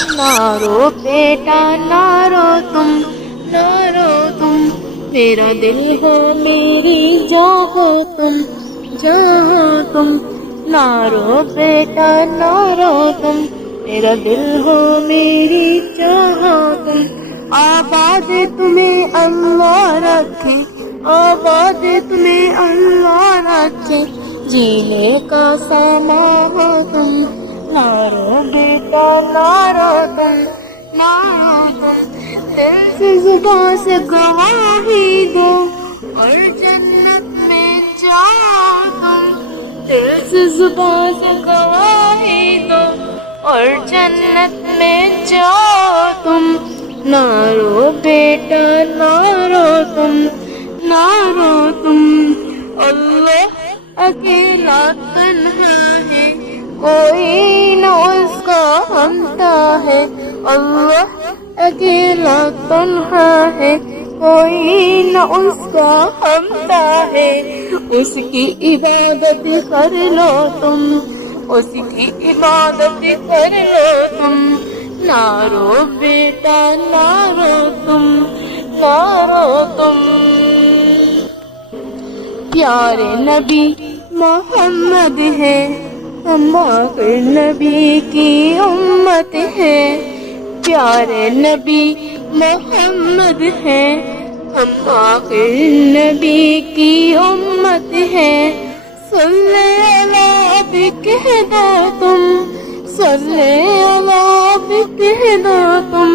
ना रो बेटा ना रो तुम, ना रो तुम, मेरा दिल हो मेरी जान हो तुम, जान हो तुम, ना रो बेटा ना रो तुम, मेरा दिल हो मेरी जान हो तुम। आबाद तुम्हें अल्लाह रखे, आबाद तुम्हें अल्लाह रखे, जीने का सामा हो तुम, ना रो बेटा ना रो तुम, ना रो तुम, दिल से जुबान से गवाही दो और जन्नत में जाओ तुम, दिल से जुबान से गवाही दो और जन्नत में जाओ तुम, ना रो बेटा ना रो तुम, ना रो तुम। अल्लाह अकेला तन्हा है, कोई न उसका हमता है, अल्लाह अकेला तन्हा है, कोई न उसका हमता है, उसकी इबादत कर लो तुम, उसकी इबादत कर लो तुम, ना रो बेटा ना रो तुम, ना रो तुम। प्यारे नबी मोहम्मद है, हम आखिर नबी की उम्मत है, प्यारे नबी मोहम्मद है, हम आखिर नबी की उम्मत है, सल्ले अला भी कह दो तुम, सल्ले अला भी कह दो तुम,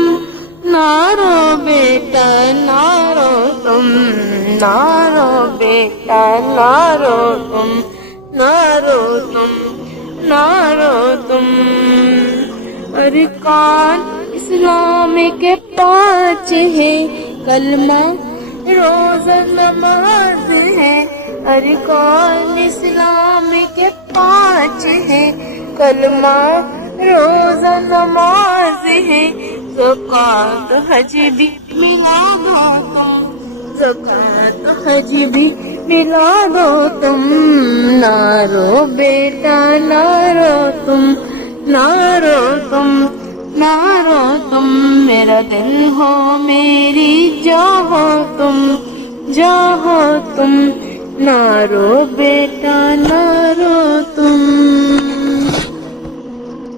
ना रो बेटा ना रो तुम, ना रो बेटा ना रो तुम, ना रो तुम, ना रो तुम। अरकान इस्लाम के 5 है, कलमा रोज़ा नमाज है, अरकान इस्लाम के 5 है, कलमा रोज़ा नमाज है, ज़कात हज भी मिला दो तुम, ज़कात हज भी मिला दो तुम, ना रो बेटा ना रो तुम, ना रो तुम, ना रो तुम, मेरा दिल हो मेरी जान हो तुम, जान हो तुम, ना रो बेटा ना रो तुम।